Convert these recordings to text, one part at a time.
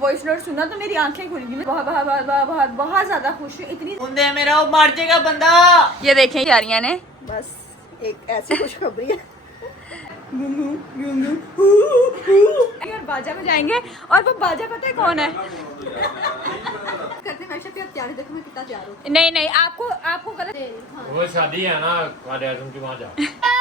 Voice note सुना तो मेरी आंखें खुल गई। मैं बहुत बहुत बहुत बहुत बहुत बहुत ज्यादा खुश हूँ। इतनी बंदे मेरा वो मर जाएगा बंदा। ये देखें यारियां ने बस एक ऐसी खुशखबरी है। और बाजा बजाएंगे और वो बाजा पता है कौन है? करते हैं मैशअप यार, तैयार देखो मैं कितना तैयार हूँ। नहीं नहीं आपको गलत। वो शादी है ना काले आजम की, वहाँ जा।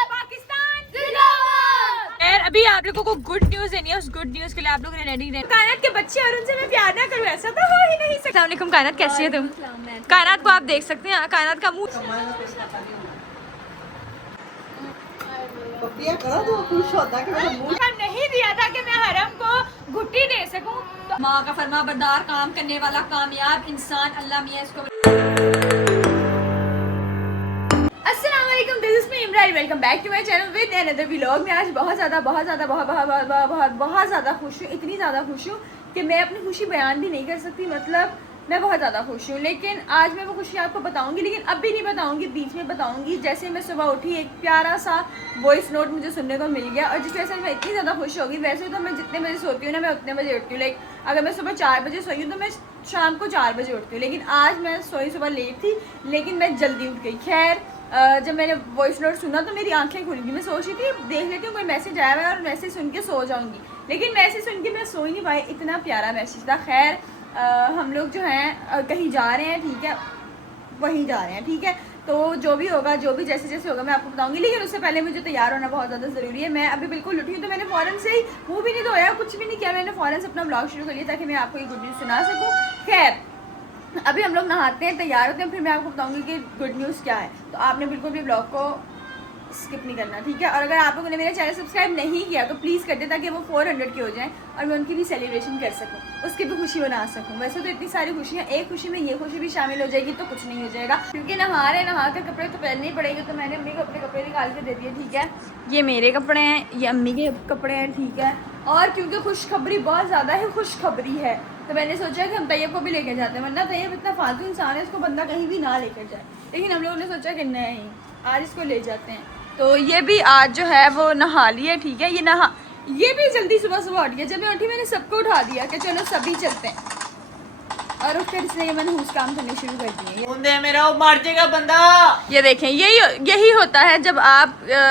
पाकिस्तान जिंदाबाद। यार अभी आप लोगों को गुड न्यूज देनी है। उस गुड न्यूज के लिए आप लोग रेडी रहे। कायनात के बच्चे और उनसे मैं प्यार ना करूँ, ऐसा तो हो ही नहीं सकता। अस्सलाम वालेकुम कायनात, कैसी है तुम? कायनात को आप देख सकते हैं, कायनात का मुंह करो तो खुश होता कि मेरा मूड नहीं दिया था कि मैं हरम को घुट्टी दे सकूं। तो माँ का फरमा बरदार, काम करने वाला कामयाब इंसान अल्लाह मियां इसको। अस्सलाम वालेकुम, this is me Imran, welcome back to my channel with another vlog. मैं आज बहुत ज़्यादा बहुत ज़्यादा खुश हूँ। इतनी ज़्यादा खुश हूँ कि मैं अपनी खुशी बयान भी नहीं कर सकती। मतलब मैं बहुत ज़्यादा खुश हूँ, लेकिन आज मैं वो खुशी आपको बताऊंगी, लेकिन अब भी नहीं बताऊंगी, बीच में बताऊंगी। जैसे मैं सुबह उठी एक प्यारा सा वॉइस नोट मुझे सुनने को मिल गया और जिस वजह से मैं इतनी ज़्यादा खुश हो गई। वैसे तो मैं जितने बजे सोती हूँ ना, मैं उतने बजे उठती हूँ। लाइक अगर मैं सुबह 4 बजे सोई हूँ तो मैं शाम को 4 बजे उठती हूँ, लेकिन आज मैं सोई सुबह लेट थी, लेकिन मैं जल्दी उठ गई। खैर जब मैंने वॉइस नोट सुना तो मेरी आंखें खुल गई। मैं सोच रही थी देख लेती हूँ कोई मैसेज आया हुआ है और मैसेज सुन के सो जाऊँगी, लेकिन मैसेज सुन के मैं सो ही नहीं पाई, इतना प्यारा मैसेज था। खैर हम लोग जो हैं कहीं जा रहे हैं, ठीक है, वहीं जा रहे हैं, ठीक है। तो जो भी होगा, जो भी जैसे जैसे होगा मैं आपको बताऊंगी, लेकिन उससे पहले मुझे तैयार होना बहुत ज़्यादा ज़रूरी है। मैं अभी बिल्कुल उठी हूँ तो मैंने फ़ौरन से ही मुँह भी नहीं धोया, कुछ भी नहीं किया, मैंने फ़ौरन से अपना ब्लॉग शुरू कर लिया ताकि मैं आपको ये गुड न्यूज़ सुना सकूँ। खैर अभी हम लोग नहाते हैं, तैयार होते हैं, फिर मैं आपको बताऊंगी कि गुड न्यूज़ क्या है। तो आपने बिल्कुल भी ब्लॉग को स्किप नहीं करना, ठीक है। और अगर आप लोगों ने मेरा चैनल सब्सक्राइब नहीं किया तो प्लीज़ कर दे, ताकि वो 400 के हो जाएं और मैं उनकी भी सेलिब्रेशन कर सकूं, उसकी भी खुशी मना सकूं। वैसे तो इतनी सारी खुशियाँ, एक खुशी में ये खुशी भी शामिल हो जाएगी तो कुछ नहीं हो जाएगा, क्योंकि नहा कर कपड़े तो पहनने ही पड़ेंगे। तो मैंने अम्मी को अपने कपड़े निकाल के दे दिए, ठीक है। ये मेरे कपड़े हैं, ये अम्मी के कपड़े हैं, ठीक है। और क्योंकि खुशखबरी बहुत ज़्यादा ही खुशखबरी है तो मैंने सोचा कि हम तैयब को भी लेकर जाते हैं, वरना तैयब इतना फालतू इंसान है, इसको बंदा कहीं भी ना लेकर जाए। लेकिन हम लोगों ने सोचा कि नहीं, आज इसको ले जाते हैं। तो ये भी आज जो है वो नहा लिया, ठीक है। ये भी जल्दी सुबह सुबह उठ गया। जब मैं उठी मैंने सबको उठा दिया कि चलो सभी चलते हैं, और फिर इसलिए मैंने हुस काम करने शुरू कर दिए। बंदे मेरा वो मर जाएगा बंदा। ये देखें, यही होता है जब आप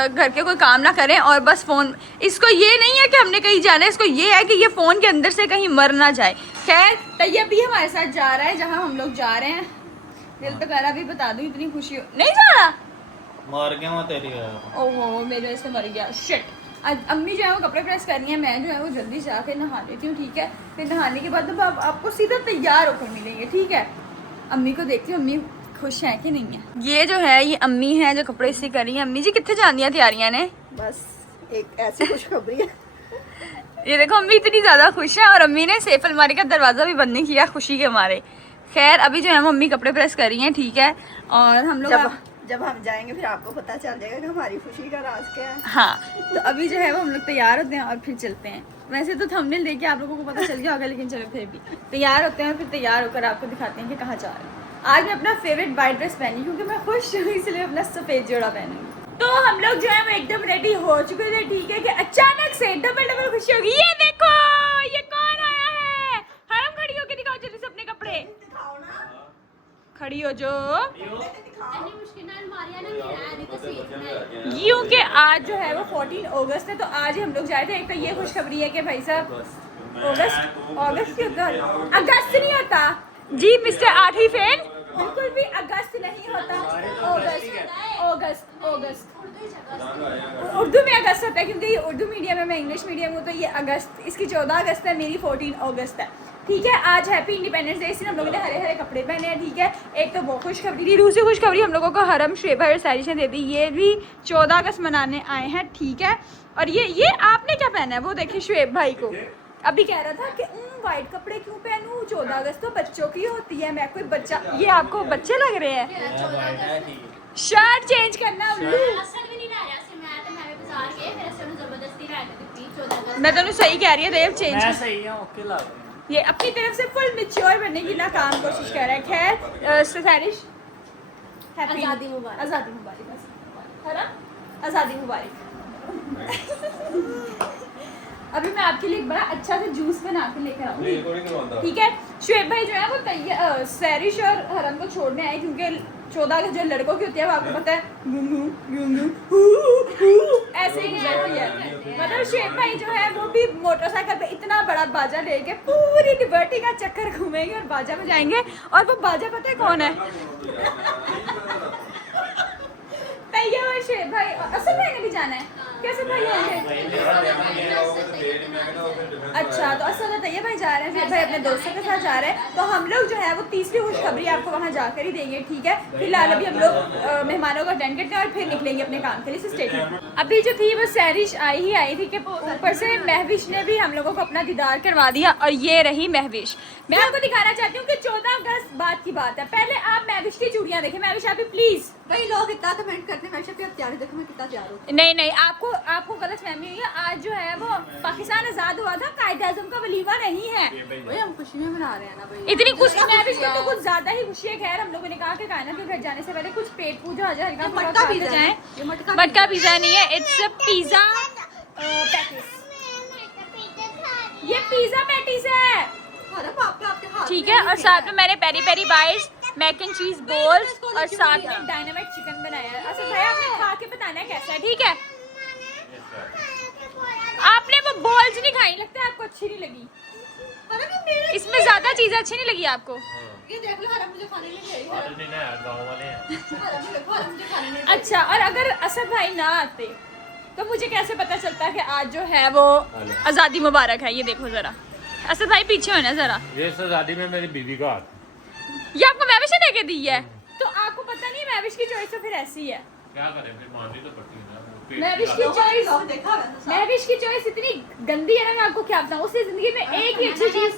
घर के कोई काम ना करें और बस फ़ोन। इसको ये नहीं है कि हमने कहीं जाना है, इसको ये है कि ये फ़ोन के अंदर से कहीं मर ना जाए। खैर तैयब भी हमारे साथ जा रहा है जहाँ हम लोग जा रहे हैं। दिल तो करा भी बता दूँ, इतनी खुशी हो नहीं जा रहा। मर गया मैं तेरी। ओहो मेरे वजह से मर गया, शिट। अम्मी जो है वो कपड़े प्रेस कर रही हैं, मैं जो है वो जल्दी से आके नहा लेती हूँ, ठीक है। फिर नहाने के बाद अब आपको सीधा तैयार होकर मिलेंगे, ठीक है। अम्मी को देखती हूँ अम्मी खुश हैं कि नहीं है। ये जो है ये अम्मी है जो कपड़े इस्त्री कर रही हैं। अम्मी जी कितने जानी है तैयारियां ने? बस एक ऐसी खुशखबरी है। ये देखो अम्मी इतनी ज़्यादा खुश है और अम्मी ने सैफ अलमारी का दरवाज़ा भी बंद नहीं किया खुशी के मारे। खैर अभी जो है मम्मी कपड़े प्रेस कर रही हैं, ठीक है। और हम लोग जब हम जाएंगे फिर आपको पता चल जाएगा कि हमारी खुशी का राज क्या है। हाँ, तो अभी जो है वो हम लोग तैयार होते हैं और फिर चलते हैं। वैसे तो थंबनेल देख के आप लोगों को पता चल गया होगा, लेकिन चलो फिर भी तैयार होते हैं, फिर तैयार होकर आपको दिखाते हैं कि कहाँ जा रहे हैं। आज मैं अपना फेवरेट वाइट ड्रेस पहनी क्योंकि मैं खुश हूँ, इसलिए अपना सफ़ेद जोड़ा पहनूंगी। तो हम लोग जो है वो एकदम रेडी हो चुके थे, ठीक है, कि अचानक से डबल खुशी होगी। ये देखो ये कौन आया है। हरम खड़ी होके दिखाओ जल्दी से अपने कपड़े। खड़ी हो जो, क्योंकि आज जो है वो 14 अगस्त है। तो आज हम लोग जाए थे। एक तो ये खुशखबरी है कि भाई साहब अगस्त नहीं होता जी मिस्टर आठवीं फेल, बिल्कुल भी अगस्त नहीं होता, अगस्त उर्दू में अगस्त होता है, क्योंकि ये उर्दू मीडियम है, मैं इंग्लिश मीडियम हूँ। तो ये अगस्त, इसकी 14 अगस्त है, मेरी 14 अगस्त है, ठीक है। आज हैप्पी इंडिपेंडेंस डे, इसलिए हम लोगों ने हरे हरे कपड़े पहने हैं, ठीक है। एक तो वो खुशखबरी थी, दूसरी खुशखबरी हम लोगों को हरम शुएब भाई और सारिश ने दे दी। ये भी 14 अगस्त मनाने आए हैं, ठीक है। और ये आपने क्या पहना है वो देखिए, शुएब भाई को अभी कह रहा था कि वाइट कपड़े क्यों पहनूं, 14 अगस्त तो बच्चों की होती है, मैं कोई बच्चा, ये आपको बच्चे लग रहे हैं। शर्ट चेंज करना उल्लू। मैं तो सही कह रही है देव, चेंज मैं सही हूं, ओके लग रहा है। ये अपनी तरफ से फुल मैच्योर बनने की नाकाम कोशिश कर रहा है। खैर सारिश हैप्पी आज़ादी मुबारक, आज़ादी मुबारक, है ना, आज़ादी मुबारक। अभी मैं आपके लिए एक बड़ा अच्छा सा जूस बना के लेकर आऊंगी, ठीक है। शुएब भाई जो है वो सैरिश और हरम को छोड़ने आए, क्योंकि 14 के जो लड़कों की होती है वो आपको पता है ऐसे ही गुजर रही है। मतलब शुएब भाई जो है वो भी मोटरसाइकिल पे इतना बड़ा बाजा लेके पूरी लिबर्टी का चक्कर घूमेंगे और बाजा में जाएंगे। और वो बाजा पता है कौन है? तैया और शुएब भाई। असद भाई ने भी जाना है, कैसे भाई आएंगे? अच्छा, तो असद और तैया भाई जा रहे हैं, शुएब भाई अपने दोस्तों के साथ जा रहे हैं। तो हम लोग जो है वो तीसरी खुशखबरी आपको वहाँ जाकर ही देंगे, ठीक है। फिलहाल अभी हम लोग मेहमानों को अटेंड करते हैं और फिर निकलेंगे अपने काम के लिए। Stay tuned. अभी जो थी वो सैरिश आई थी कि ऊपर से महविश ने भी हम लोगों को अपना दीदार करवा दिया। और ये रही महविश। मैं आपको दिखाना चाहती हूँ कि 14 अगस्त बाद की बात है। पहले आप महविश की चूड़ियाँ देखें। महविश आप भी प्लीज। कई लोग इतना कमेंट करते हैं वैसे भी आप तैयार देखो मैं कितना तैयार हूँ। नहीं, आपको गलत फहमी हुई है। आज जो है वो पाकिस्तान आजाद हुआ था, कायद-ए-आज़म का वलीमा नहीं है। भाई हम खुशी में मना रहे हैं ना भाई। इतनी खुशी महविश में तो कुछ ज्यादा ही खुशी है। खैर हम लोगों ने कहा कि कायनात के घर जाने से पहले कुछ पेट पूजा हो जाए, मटका पिज़्ज़ा जाए। ये मटका पिज़्ज़ा नहीं है, इट्स अ पिज़्ज़ा पैटिस। ये पिज़्ज़ा पैटिस है, आपके हाथ ठीक है। और साथ में मैंने peri peri bites, mac and cheese bowls और साथ में डायनामाइट चिकन बनाया है। अच्छा भाई आपने खा के बताना है कैसा है, ठीक है। आपने वो बोल्स नहीं खाई, लगता है आपको अच्छी नहीं लगी। इसमें ज्यादा चीजें अच्छी नहीं लगी आपको? ये देख लो हरम मुझे खाने नहीं दे आदत नहीं है, गाँव वाले हैं। हरम मुझे खाने नहीं अच्छा, और अगर असद भाई ना आते तो मुझे कैसे पता चलता कि आज जो है वो आज़ादी मुबारक है? ये देखो जरा, असद भाई पीछे हो ना जरा। ये शादी में मेरी बीवी का हाथ। ये आपको महविश ने लेके दी है, तो आपको पता नहीं है महविश की चॉइस तो फिर ऐसी है। क्या करें फिर, माननी तो पड़ती है ना। महविश की चॉइस, महविश की चॉइस इतनी गंदी है ना, मैं आपको क्या बताऊं। उसने जिंदगी में एक ही अच्छी चीज,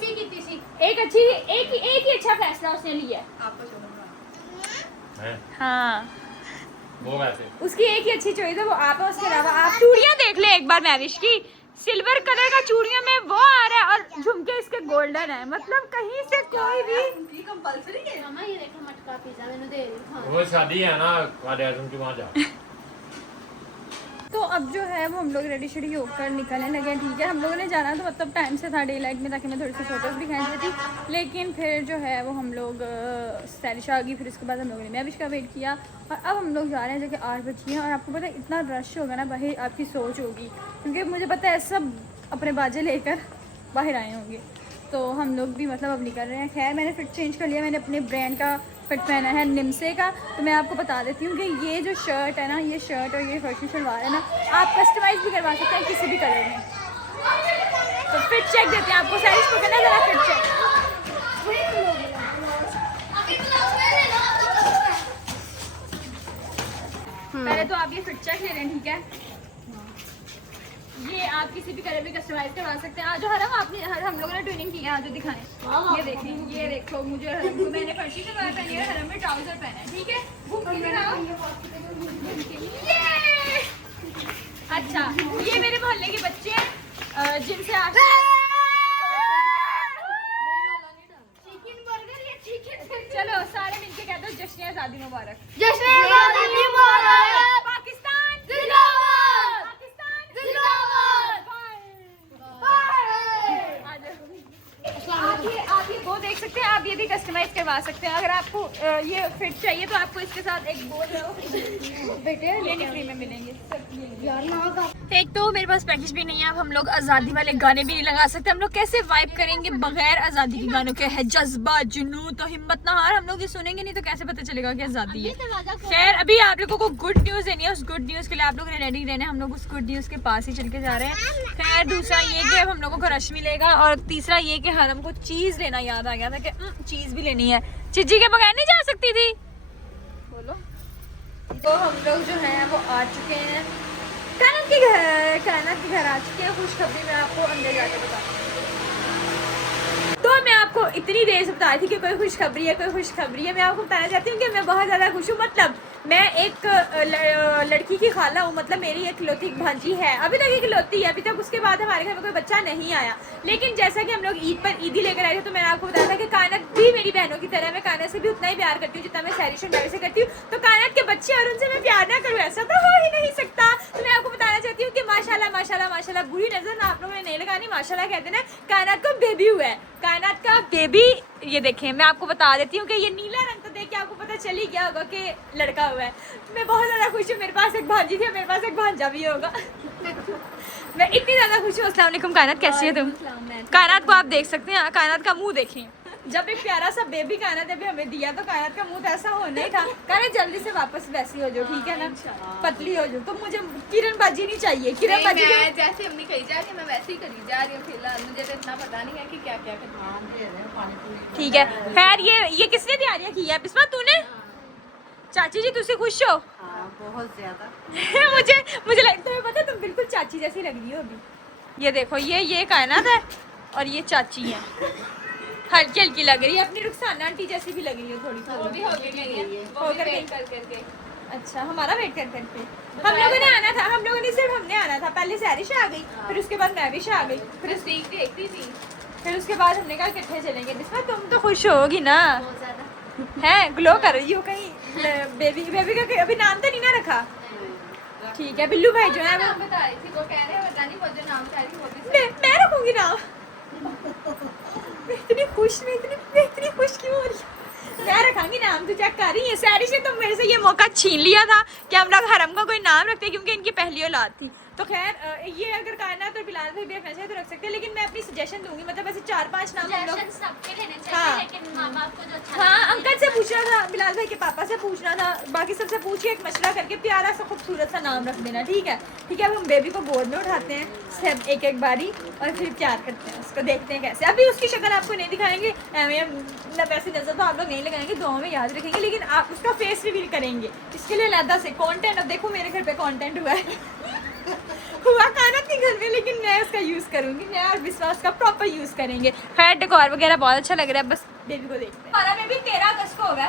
एक ही अच्छा फैसला उसने लिया है। हाँ, वो वैसे उसकी एक ही अच्छी चॉइस है, वो आप है। उसके अलावा आप चूड़ियां देख ले एक बार महविश की, सिल्वर कलर का चूड़ियों में वो आ रहा है और झुमके इसके गोल्डन है। मतलब कहीं से कोई भी कंपलसरी है। मामा ये देखो मटका पिज़्ज़ा मैंने दे रही वो शादी है ना, कायद-ए-आज़म की वहाँ जा। तो अब जो है वो हम लोग रेडी शेडी होकर निकलने लगे हैं, ठीक है। हम लोगों ने जाना तो मतलब टाइम से था, डे लाइट में, ताकि मैं थोड़ी सी फोटोज़ भी खींच थी। लेकिन फिर जो है वो हम लोग सैरिश आ गई, फिर उसके बाद हम लोगों ने महविश का वेट किया और अब हम लोग जा रहे हैं जो कि 8 बजे हैं। और आपको पता है इतना रश होगा ना बाहर, आपकी सोच होगी, क्योंकि मुझे पता है सब अपने बाजे लेकर बाहर आए होंगे। तो हम लोग भी मतलब अब निकल रहे हैं। खैर मैंने फिट चेंज कर लिया, मैंने अपने ब्रांड का फिट पहना है, निम्से का। तो मैं आपको बता देती हूँ कि ये जो शर्ट है ना, ये शर्ट और ये फर्शी शलवार है ना, आप कस्टमाइज़ भी करवा सकते हैं किसी भी कलर में। तो फिट चेक देते हैं आपको। सैरिश को करना ज़रा फिट चेक। पहले तो आप ये फिट चेक ले लें, ठीक है। ये आप किसी भी कलर में कस्टमाइज करवा सकते हैं। आज जो हरम आपने हम लोगों ने ट्रेनिंग की है, आज जो दिखाएं। ये देखिए, ये देखो, मुझे हरम को मैंने फर्शी शलवार पहनी है, हरम में ट्राउजर पहना है, ठीक है। घूम के दिखाओ। ये अच्छा, ये मेरे मोहल्ले के बच्चे हैं जिनसे आज चिकन बर्गर या चिकन, चलो सारे मिलके कहते हो जश्न आज़ादी मुबारक। जश्न आज़ादी मुबारक। पाकिस्तान जिंदाबाद। पाकिस्तान जिंदाबाद। आप ये वो देख सकते हैं, आप ये भी कस्टमाइज करवा सकते हैं। अगर आपको ये फिट चाहिए तो आपको इसके साथ एक बोल बेटे लेने फ्री में मिलेंगे यार ना का। एक तो मेरे पास पैकेज भी नहीं है, अब हम लोग आज़ादी वाले गाने भी नहीं लगा सकते। हम लोग कैसे वाइब करेंगे बगैर आज़ादी के गानों के? है जज्बा जुनून तो हिम्मत ना हार, हम लोग ये सुनेंगे नहीं तो कैसे पता चलेगा कि आज़ादी है। खैर अभी आप लोगों को गुड न्यूज़ देनी है, उस गुड न्यूज़ के लिए आप लोग रेडी रहने। हम लोग उस गुड न्यूज़ के पास ही चल के जा रहे हैं। खैर दूसरा ये कि अब हम लोगों को रश मिलेगा, और तीसरा ये कि हरम को चीज़ लेना याद आ गया था कि चीज़ भी लेनी है। चिज्जी के बगैर नहीं जा सकती थी। बोलो। तो हम लोग जो है वो आ चुके हैं कायनात के घर आ चुके हैं। खुशखबरी मैं आपको अंदर जाके बताऊँ। तो मैं आपको इतनी देर से बता रही थी कि कोई खुशखबरी है, कोई खुशखबरी है। मैं आपको बताना चाहती हूँ कि मैं बहुत ज़्यादा खुश हूँ। मतलब मैं एक लड़की की खाला हूँ, मतलब मेरी एक इकलौती भांजी है, अभी तक इकलौती है। अभी तक उसके बाद हमारे घर में कोई बच्चा नहीं आया। लेकिन जैसा कि हम लोग ईद पर ईदी लेकर आए थे, तो मैंने आपको बताया था कि कायनात भी मेरी बहनों की तरह, मैं कायनात से भी उतना ही प्यार करती हूँ जितना मैं सैरिश और मैवी से करती हूँ। तो कायनात के बच्चे और उनसे मैं प्यार ना करूँ, ऐसा तो हो ही नहीं सकता। तो मैं आपको बताना चाहती चाहती हूँ कि माशाल्लाह माशाल्लाह माशाल्लाह बुरी नजर ना आप लोगों ने नहीं लगानी। माशाल्लाह कहते हैं ना, कायनात का बेबी हुआ है, कायनात का बेबी। ये देखें, मैं आपको बता देती हूँ कि ये नीला रंग तो देख के आपको पता चल ही गया होगा कि लड़का हुआ है। मैं बहुत ज़्यादा खुश हूँ, मेरे पास एक भांजी थी, मेरे पास एक भांजा भी होगा। मैं इतनी ज़्यादा खुश हूँ। अस्सलाम वालेकुम कायनात, कैसी है तुम? कायनात को आप देख सकते हैं, कायनात का मुँह देखें। जब एक प्यारा सा बेबी कायनात अभी हमें दिया तो कायनात का मुंह तो ऐसा होना ही था। कायनात जल्दी से वापस वैसी हो जाओ, ठीक है ना, पतली हो जाओ। तो मुझे किरण बाजी नहीं चाहिए। किरण बाजी मैं जैसे हमने कही जा रही मैं वैसे ही करी जा रही हूँ फिलहाल। मुझे तो इतना पता नहीं है कि क्या क्या करना है। ठीक है। खैर ये किसने तैयारियां की है? बिस्मा तूने? चाची जी तुझसे खुश हो? बहुत ज्यादा। मुझे लगता है पता, तुम बिल्कुल चाची जैसी लग रही हो अभी। ये देखो, ये कायनात है और ये चाची है, हल्की हल्की लग रही है, अपनी रुखसाना आंटी जैसी भी लग रही है थोड़ी वो भी होके गई है, वो भी वेट कर करके। अच्छा, हमारा वेट कर करके हम लोगों ने आना था। हम लोगों ने सिर्फ हमने आना था। पहले सैरिश आ गई, फिर उसके बाद मैं भी आ गई, फिर सीख देखती थी। फिर उसके बाद हमने कहा इकट्ठे चलेंगे। बिस्मा तुम तो खुश होगी ना? बहुत ज्यादा। है, ग्लो कर रही हो कहीं। बेबी का अभी नाम तो नहीं ना रखा? ठीक है, बिल्लू भाई जो है वो नाम बता रही थी, वो कह रहे हैं पता नहीं वो जो नाम चाह रही वो भी मैं रखूंगी नाम। मैं इतनी खुश क्यों हो रही हूँ? मैं रखांगी नाम, तो चेक कर रही है। सैरी से तो मेरे से ये मौका छीन लिया था कि हम लोग हरम का कोई नाम रखते, क्योंकि इनकी पहली औलाद थी। तो खैर ये अगर कायनात और बिलाल भाई भी रखना चाहे तो रख सकते हैं, लेकिन मैं अपनी सजेशन दूंगी। मतलब ऐसे 4-5 नाम हम लोग। सजेशन सबके लेने चाहिए, हाँ। लेकिन माँ बाप को जो अच्छा हाँ, लगे। अंकल से पूछना था, बिलाल भाई के पापा से पूछना था, बाकी सबसे पूछ के एक मशवरा करके प्यारा सा खूबसूरत सा नाम रख देना। ठीक है, ठीक है। अब हम बेबी को गोद में उठाते हैं सब एक बारी और फिर प्यार करते हैं उसको, देखते हैं कैसे। अभी उसकी शक्ल आपको नहीं दिखाएंगे, मतलब ऐसी नजर तो आप लोग नहीं लगाएंगे, दुआओं में याद रखेंगे, लेकिन आप उसका फेस रिवील करेंगे। इसके लिए अलग से कंटेंट, अब देखो मेरे घर पे कंटेंट हुआ है हुआ कायनात के घर में, लेकिन मैं उसका यूज़ करूँगी। मैं और विश्वास का प्रॉपर यूज़ करेंगे। खैर डेकोर वगैरह बहुत अच्छा लग रहा है, बस बेबी को देखते हैं। हमारा बेबी 13 अगस्त को होगा,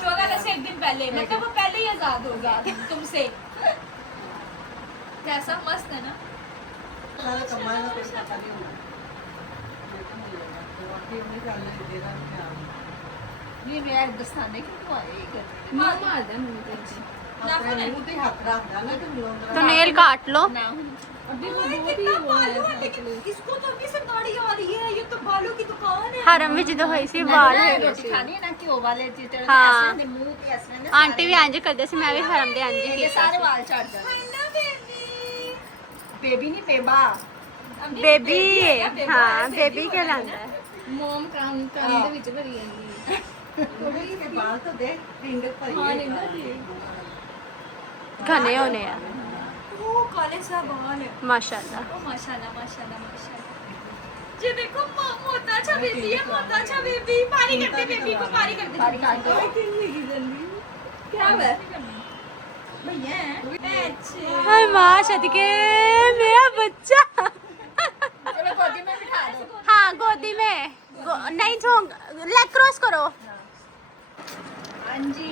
14 अगस्त से एक दिन पहले, मतलब वो पहले ही आज़ाद हो गया तुमसे। कैसा मस्त है ना? ये मैं दस्ताने क्यों आए मार मार दे मुझे तो नेल काट लो। अभी वो बहुत ही वो है। लेकिन इसको तो अभी से गाड़ी आ रही है, ये तो बालों की दुकान है। हरम में जो होई सी वाल है रोटी खानी है ना घ्यो वाले चित्र हाँ। ऐसे मुंह ते ऐसे ने आंटी भी इंज करदे सी, मैं भी हरम दे इंज ये की। सारे वाल चढ़ जाते हेलो बेबी। बेबी नहीं बेबा बेबी, हाँ बेबी कहलांदा है। मोम काम काम ਦੇ ਵਿੱਚ ਭਰੀ ਜਾਂਦੀ ਹੈ ਥੋੜੀ ਜਿਹੀ ਬਾਲ ਤਾਂ ਦੇਖ ਰਿੰਗ ਭਰੀ ਹਾਂ ਰਿੰਗ घने होने हैं ओ काले सा बाल है। माशाल्लाह। ओ माशाल्लाह माशाल्लाह माशाल्लाह। ये देखो मोटा अच्छा बेबी है, मोटा अच्छा बेबी। पारी करते बेबी को, पारी करते। पारी काट दो। क्या है भैया? अच्छे। हाय माँ सदके मेरा बच्चा। चलो गोदी में बिठा दो। हाँ गोदी में नहीं तो लेग क्रॉस करो। हाँ जी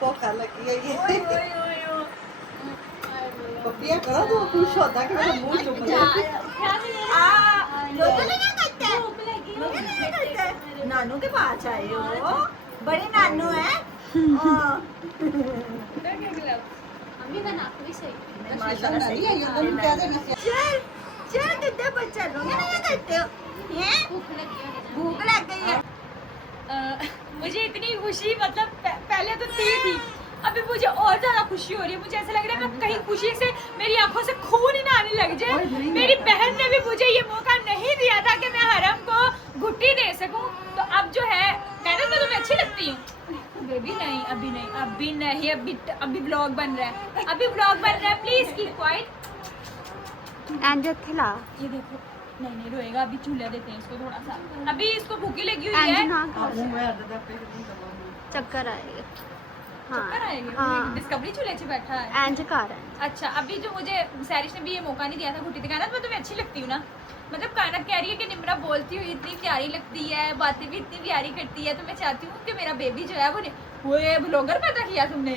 भूखा लगी है ये पपिया करो तो खुश होता कि मेरा मुंह चुप नानू के पास आए हो, बड़े नानू है। मम्मी का नाक भी सही। माशाल्लाह नहीं है ये तुम क्या देना चल चल कितने बच्चा लोग क्या करते हो? हैं? भूख लगी है ना। भूख लग गई है। मुझे इतनी खुशी, मतलब पहले तो थी, अभी मुझे और ज्यादा खुशी हो रही है। मुझे ऐसा लग रहा है मैं कहीं खुशी से मेरी आंखों से खून ही ना आने लग जाए। मेरी बहन ने भी मुझे ये मौका नहीं दिया था कि मैं हरम को घुट्टी दे सकूं। तो अब जो है कहना तो तुम्हें अच्छी लगती हूँ बेबी। नहीं अभी नहीं, अभी नहीं, अभी ब्लॉग बन रहा है, अभी ब्लॉग बन रहा है। Please keep quiet. इंज थिला ये देखो, नहीं रोएगा। अभी चूल्हा देते हैं इसको थोड़ा सा, अभी इसको भूखी लगी हुई इंज है। ना मुंह करो, में हद तक नहीं चक्कर आएगा। चक्कर हाँ आएंगे। हाँ डिस्कवरी चूल्हे से बैठा है। इंज कर। अच्छा, अभी जो मुझे सैरिश ने भी ये मौका नहीं दिया था घुट्टी दिखाना, मैं तुम्हें अच्छी लगती हूँ ना। मतलब कायनात कह रही है कि निम्रा बोलती हुई इतनी प्यारी लगती है, बातें भी इतनी प्यारी करती है, तो मैं चाहती हूँ कि मेरा बेबी जो है वो ब्लॉगर पैदा किया तुमने।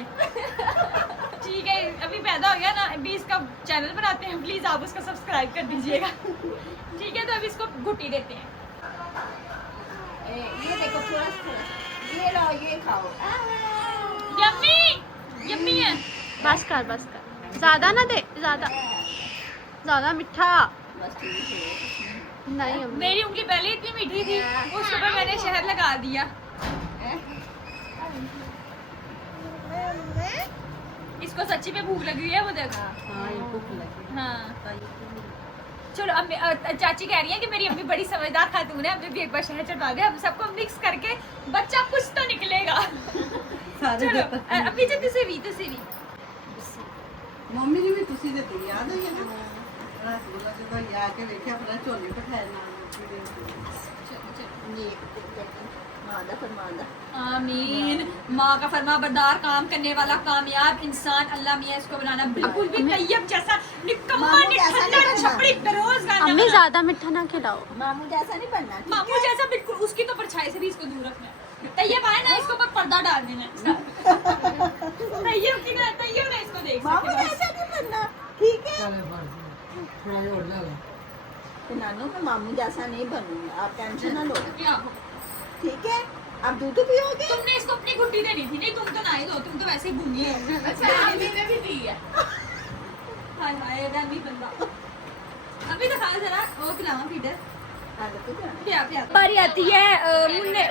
ठीक है, अभी पैदा हो गया ना, अभी इसका चैनल बनाते हैं, प्लीज़ आप उसको सब्सक्राइब कर दीजिएगा। ठीक है, तो अभी इसको घुट्टी देते हैं। ये देखो थोड़ा ये लो ये खाओ। यम्मी यम्मी है। बस कर ज्यादा ना दे, ज्यादा मीठा नहीं अम्मी। मेरी उंगली पहले इतनी मीठी थी, उसके ऊपर मैंने शहद लगा दिया। इसको सच्ची में भूख लगी हुई है, वो देखो। हाँ ये भूख लगी। हाँ चलो अब चाची कह रही है कि मेरी अम्मी बड़ी समझदार खातून है, अब भी एक बार शहद चढ़वा दे, अब सबको मिक्स करके बच्चा कुछ तो निकलेगा। सारे चलो देते। अभी जब तुझे भी ਮੰਮੀ ਜੀ ਵੀ ਤੁਸੀਂ ਦਿੱਤੀ ਯਾਦ ਹੈ ਨਾ ਰਸਗੁੱਲਾ ਜਦੋਂ ਲਿਆ ਕੇ ਵੇਖਿਆ ਆਪਣਾ ਝੋਲੇ ਬਿਠਾਇਆ ਨਾਲ आमीन। माँ का फरमा बरदार, काम करने वाला कामयाब इंसान अल्लाह मियाँ इसको बनाना बिल्कुल भी तैयब जैसा निकम्मा निठल्ला छपड़ी बेरोजगार अम्मी ज्यादा मीठा ना खिलाओ। मामू जैसा नहीं बनना मामू जैसा बिल्कुल, उसकी तो परछाई से भी इसको दूर रखना है। तैयब आए ना, इसको ऊपर पर्दा डाल देना है। तैयब की ना, तैयब ना इसको देख मामू सके। जैसा नहीं बनना, ठीक है नानू मैं मामू जैसा नहीं बनूंगा, आप टेंशन ना लो, क्या ठीक है। आप दूध पियोगे? तुमने इसको अपनी गुड्डी देनी थी, नहीं तुम तो ना ही दो, तुम तो वैसे ही भूली हो। अच्छा आमी ने भी दी है। हाय हाय रहमी बंदा। अभी तो खा जरा, वो खिलावा फीडर। बारी आती है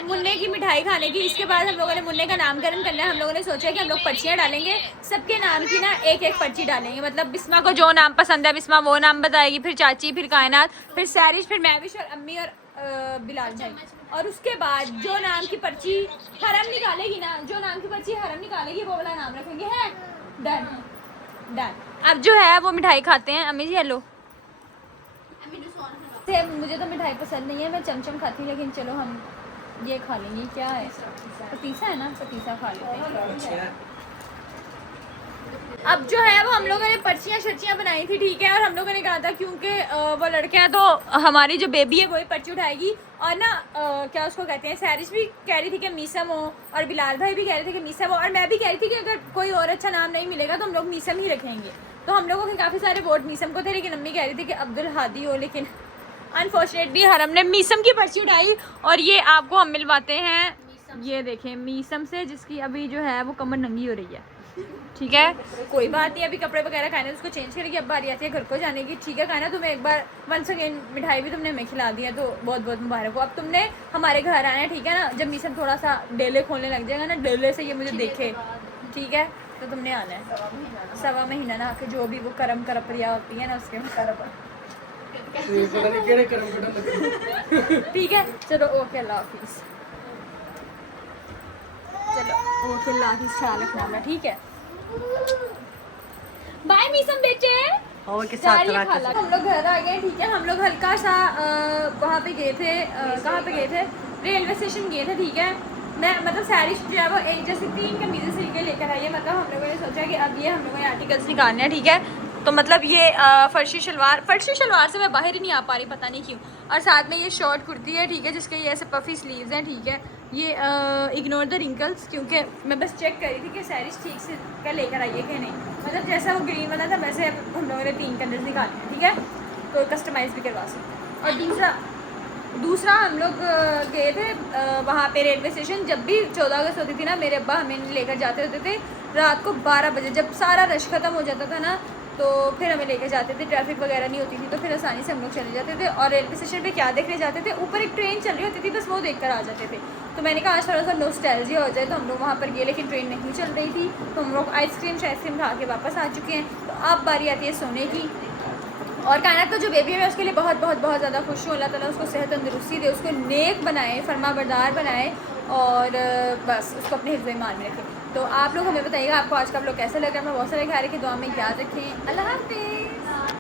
मुन्ने की मिठाई खाने की। इसके बाद हम लोगों ने मुन्ने का नामकरण करना है। हम लोगों ने सोचा कि हम लोग पर्चियाँ डालेंगे, सबके नाम की ना एक एक पर्ची डालेंगे। मतलब बिस्मा को जो नाम पसंद है बिस्मा वो नाम बताएगी, फिर चाची, फिर कायनात, फिर सैरिश, फिर महविश और अम्मी और बिलाल भाई। और उसके बाद जो नाम की पर्ची हरम निकालेगी ना, जो नाम की पर्ची हरम निकालेगी वो वाला नाम रखेंगे। है डन डन। अब जो है वो मिठाई खाते हैं। अम्मी जी हेलो। मुझे तो मिठाई पसंद नहीं है, मैं चमचम खाती हूँ, लेकिन चलो हम ये खा लेंगे। क्या है, पतीसा है ना, पतीसा खा लेते हैं। अब जो है वो हम लोगों ने पर्चियाँ शर्चियाँ बनाई थी, ठीक है। और हम लोगों ने कहा था क्योंकि वो लड़के हैं तो हमारी जो बेबी है वही पर्ची उठाएगी। और ना क्या उसको कहते हैं, सैरिश भी कह रही थी कि मीसम हो, और बिलाल भाई भी कह रहे थे कि मीसम हो, और मैं भी कह रही थी कि अगर कोई और अच्छा नाम नहीं मिलेगा तो हम लोग मीसम ही रखेंगे। तो हम लोगों के काफ़ी सारे वोट मीसम को थे, लेकिन अम्मी कह रही थी कि अब्दुल हादी हो, लेकिन अनफॉर्चुनेटली हरम ने मीसम की पर्ची उठाई। और ये आपको हम मिलवाते हैं, ये देखें मीसम से, जिसकी अभी जो है वो कमर नंगी हो रही है, ठीक है। कोई बात नहीं, अभी कपड़े वगैरह खाने उसको चेंज करेगी, अब बारी आती है घर को जाने की, ठीक है। खाना तुम्हें एक बार वंस अगेन मिठाई भी तुमने हमें खिला दिया, तो बहुत बहुत मुबारक हो। अब तुमने हमारे घर आना है, ठीक है ना। जब मीसम थोड़ा सा डेले खोलने लग जाएगा ना, डेले से ये मुझे देखे, ठीक है, तो तुमने आना है। 1.25 महीना ना आके जो भी वो करम करपरिया होती है ना उसके ठीक है। चलो ओके, अल्लाह हाफिज़। चलो ओके, अल्लाह हाफिज़, ख्याल रखना अपना, ठीक है। बाय मीसम बेटे। और के साथ हम लोग घर आ गए, ठीक है। हम लोग हल्का सा वहाँ पे गए थे, कहाँ पे गए थे, रेलवे स्टेशन गए थे, ठीक है। मैं मतलब सैरिश जो है वो एक जैसे 3 कमीज़ें सिल के लेकर आई है। मतलब हम लोगों ने सोचा कि अब ये हम लोगों ने आर्टिकल्स निकालने हैं, ठीक है। तो मतलब ये फर्शी शलवार से मैं बाहर ही नहीं आ पा रही, पता नहीं क्यों। और साथ में ये शॉर्ट कुर्ती है, ठीक है, जिसके ये ऐसे पफी स्लीव्स हैं, ठीक है। ये इग्नोर द रिंकल्स, क्योंकि मैं बस चेक कर रही थी कि सैरिश ठीक से का लेकर आई है कि नहीं। मतलब जैसा वो ग्रीन वाला था वैसे हम लोगों ने 3 कलर्स निकाले हैं, ठीक है, तो कस्टमाइज़ भी करवा सकते। और दूसरा हम लोग गए थे वहाँ पे रेलवे स्टेशन। जब भी 14 अगस्त होती थी ना, मेरे अब्बा हमें लेकर जाते होते थे रात को 12 बजे, जब सारा रश ख़त्म हो जाता था ना, तो फिर हमें लेकर जाते थे। ट्रैफिक वगैरह नहीं होती थी, तो फिर आसानी से हम लोग चले जाते थे। और रेलवे स्टेशन पे क्या देखने जाते थे, ऊपर एक ट्रेन चल रही होती थी, बस वो देखकर आ जाते थे। तो मैंने कहा आज थोड़ा सा नॉस्टैल्जिया हो जाए, तो हम लोग वहाँ पर गए, लेकिन ट्रेन नहीं चल रही थी, तो हम लोग आइसक्रीम खा के वापस आ चुके हैं। तो अब बारी आती है सोने की। और कायनात का जो बेबी है मैं उसके लिए बहुत बहुत बहुत ज़्यादा खुश हूँ। अल्लाह ताला उसको सेहत तंदुरुस्ती दे, उसको नेक बनाए, फरमाबरदार बनाए, और बस उसको अपने हिफ्ज़ ईमान में रखें। तो आप लोग हमें बताइएगा आपको आज का व्लॉग कैसा लग रहा है। मैं बहुत सारे ख्याल रखें, दुआ में याद रखें। अल्लाह हाफ़िज़।